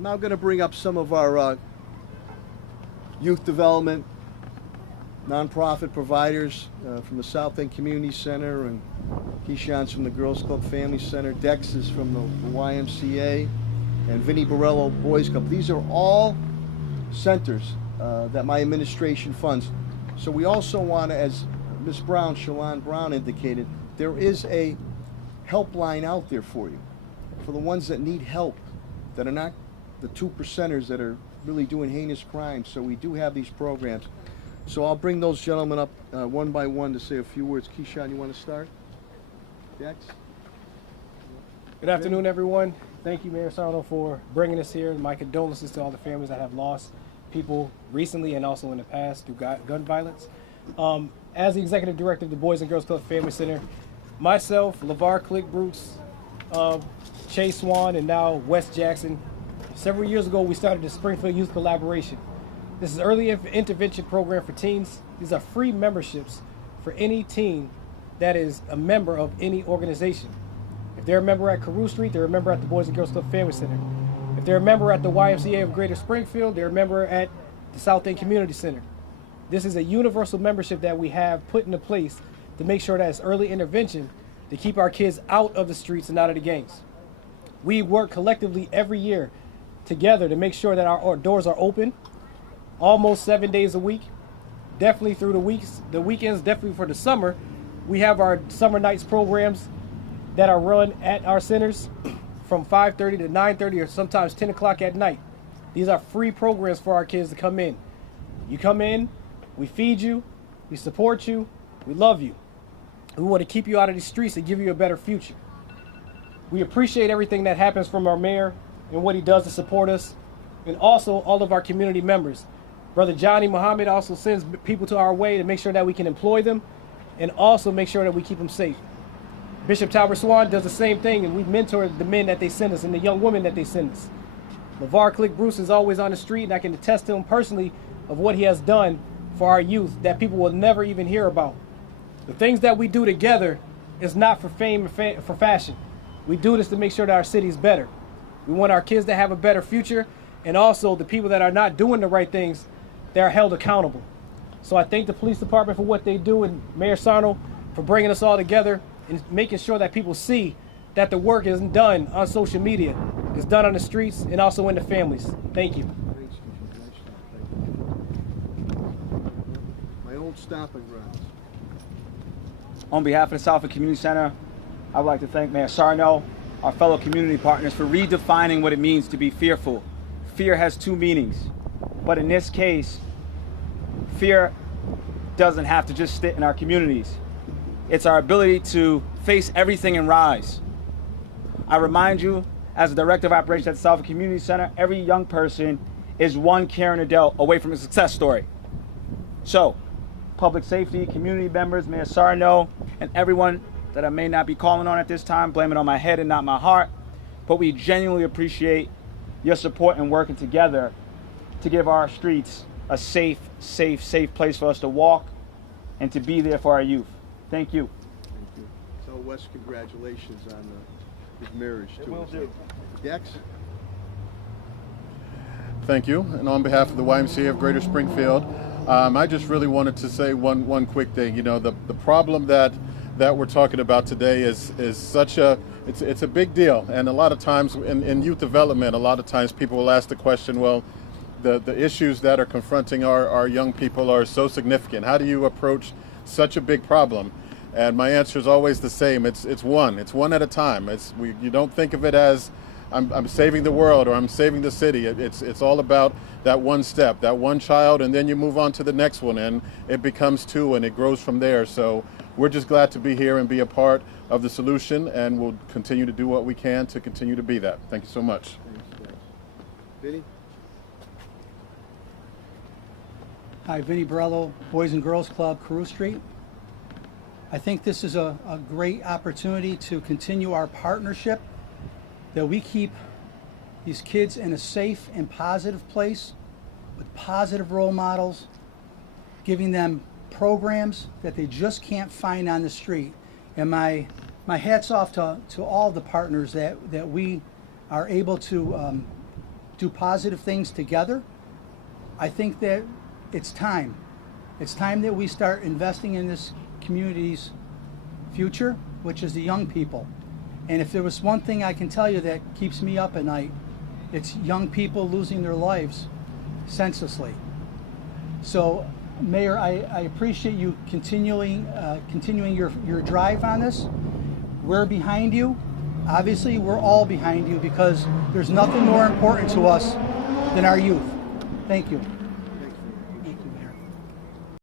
I'm now going to bring up some of our youth development nonprofit providers from the South End Community Center, and Keyshawn's from the Girls Club Family Center, Dex is from the YMCA, and Vinnie Borello Boys Club. These are all centers that my administration funds. So we also want to, as Ms. Brown, Shalon Brown indicated, there is a helpline out there for you, for the ones that need help, that are not the 2%ers that are really doing heinous crimes. So we do have these programs. So I'll bring those gentlemen up one by one to say a few words. Keyshawn, you want to start? Dex? Good afternoon, everyone. Thank you, Mayor Sarno, for bringing us here. My condolences to all the families that have lost people recently and also in the past through gun violence. As the executive director of the Boys and Girls Club Family Center, myself, LeVar Click Brooks, Chase Swan, and now Wes Jackson, several years ago we started the Springfield Youth Collaboration. This is an early intervention program for teens. These are free memberships for any teen that is a member of any organization. If they're a member at Carew Street, they're a member at the Boys and Girls Club Family Center. If they're a member at the YMCA of Greater Springfield, they're a member at the South End Community Center. This is a universal membership that we have put into place to make sure that it's early intervention to keep our kids out of the streets and out of the gangs. We work collectively every year together to make sure that our doors are open almost 7 days a week, definitely through the weekends, definitely for the summer. We have our summer nights programs that are run at our centers from 5:30 to 9:30 or sometimes 10 o'clock at night. These are free programs for our kids to come in. You come in, we feed you, we support you, we love you. We want to keep you out of the streets and give you a better future. We appreciate everything that happens from our mayor and what he does to support us, and also all of our community members. Brother Johnny Muhammad also sends people to our way to make sure that we can employ them and also make sure that we keep them safe. Bishop Talbert Swan does the same thing, and we mentor the men that they send us and the young women that they send us. LeVar Click Bruce is always on the street, and I can attest to him personally of what he has done for our youth that people will never even hear about. The things that we do together is not for fame or for fashion. We do this to make sure that our city is better. We want our kids to have a better future, and also the people that are not doing the right things, they're held accountable. So I thank the police department for what they do, and Mayor Sarno for bringing us all together and making sure that people see that the work isn't done on social media. It's done on the streets and also in the families. Thank you. My old stomping grounds. On behalf of the South End Community Center, I would like to thank Mayor Sarno, our fellow community partners, for redefining what it means to be fearful. Fear has two meanings, but in this case, fear doesn't have to just sit in our communities. It's our ability to face everything and rise. I remind you, as the Director of Operations at the South End Community Center, every young person is one caring adult away from a success story. So, public safety, community members, Mayor Sarno, and everyone that I may not be calling on at this time, blame it on my head and not my heart, but we genuinely appreciate your support and working together to give our streets a safe place for us to walk and to be there for our youth. Thank you. Thank you. Tell Wes congratulations on his marriage, too. Will do. Dex? Thank you. And on behalf of the YMCA of Greater Springfield, I just really wanted to say one quick thing. You know, the problem that we're talking about today is such a it's a big deal, and a lot of times in youth development, a lot of times people will ask the question, well, the issues that are confronting our young people are so significant. How do you approach such a big problem? And my answer is always the same. It's one at a time. You don't think of it as I'm saving the world or I'm saving the city. It's all about that one step, that one child, and then you move on to the next one, and it becomes two, and it grows from there. So we're just glad to be here and be a part of the solution, and we'll continue to do what we can to continue to be that. Thank you so much. Thanks, Vinnie? Hi, Vinnie Borello, Boys and Girls Club, Carew Street. I think this is a great opportunity to continue our partnership, that we keep these kids in a safe and positive place with positive role models, giving them programs that they just can't find on the street. And my hat's off to all the partners that we are able to do positive things together. I think that it's time. It's time that we start investing in this community's future, which is the young people. And if there was one thing I can tell you that keeps me up at night, it's young people losing their lives senselessly. So, Mayor, I appreciate you continuing your drive on this. We're behind you. Obviously, we're all behind you because there's nothing more important to us than our youth. Thank you.